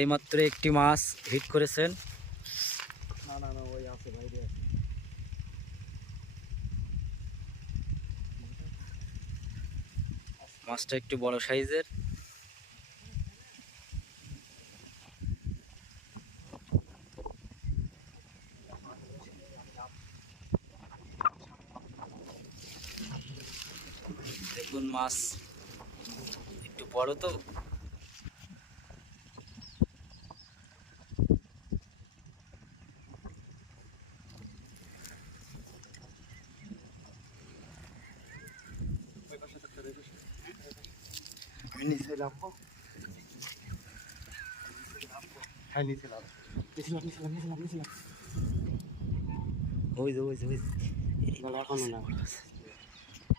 এইমাত্র একটি মাছ হিট করেছেন। না না না, ওই আছে বাইরে আছে। মাছটা একটু বড় সাইজের। দেখুন মাছ একটু বড় তো। আমি নিচে নামবো। হ্যাঁ নিচে নাম, নিচে। ওই যে ওই যে ওই যে। এখনো না।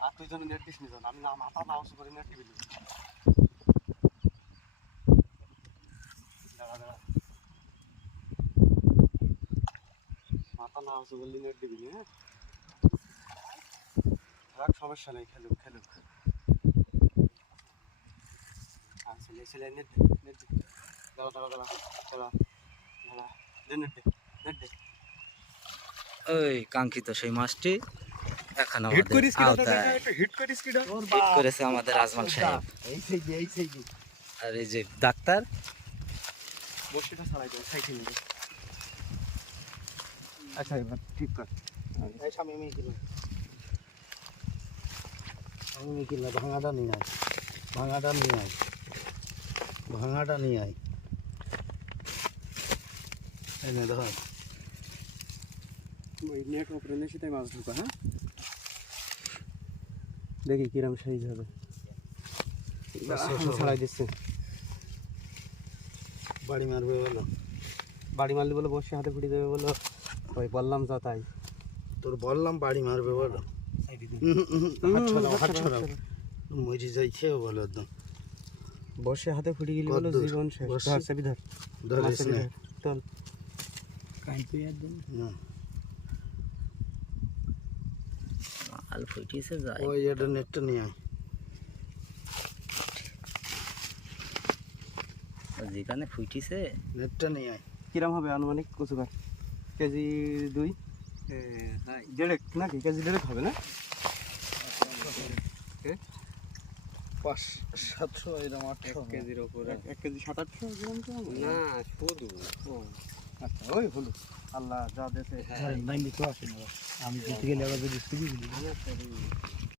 আর তুই যেন নেট দিস নি, আমি না মাথা না উঁচু করে নেট দিবি। দাঁড়া মাথা না উঁচু করলে নেট দিবি না। হ্যাঁ সমস্যা নেই, খেলুক। ছেলে নেট দাঁড়া নেট দে। ওই কাঙ্ক্ষিত সেই মাছটি এখন হিট আমাদের করিস কি আওতায়। হিট করিস কি হিট করেছে আমাদের আজমাল সাহেব। এই সেই আর এই যে ডাক্তার বসিটা ছাড়াই দে, সাইকেল নিয়ে। আচ্ছা এবার ঠিক কর। এই সামনে আমি কিনলাম ভাঙাটা নিয়ে আয়, ভাঙাটা নিয়ে আয়। এই নে ধর। ওই নেট উপরে নেছি তাই মাছ ঢুকা। হ্যাঁ দেখি কিরম সাইজ হবে। ছাড়াই দিচ্ছে। বাড়ি মারবে বলো, বাড়ি মারলে বলে বসে হাতে ফুটি দেবে বলো। ওই বললাম যা তাই, তোর বললাম বাড়ি মারবে বলো, হাত ছড়াও মরি যাইছে বলো একদম। বসে হাতে ফুটি গেলি বলো জীবন শেষ। ধর চাবি ধর, ধরিস না চল কাইতে একদম। মাল ফুটিছে যায়। ওই এটা নেটটা নিয়ে আয়, যেখানে ফুটিছে নেটটা নিয়ে আয়। কিরম হবে আনুমানিক কচুকার? কেজি 2 দেড়েক নাকি? কেজি দেড়েক হবে না? 500-700 এরকম 800 কেজির ওপরে 1 কেজি 700-800 গ্রাম তো না শুধু। আচ্ছা ওই হলো আল্লাহ যা দেশে। আমি দিতে গেলে আবার যদি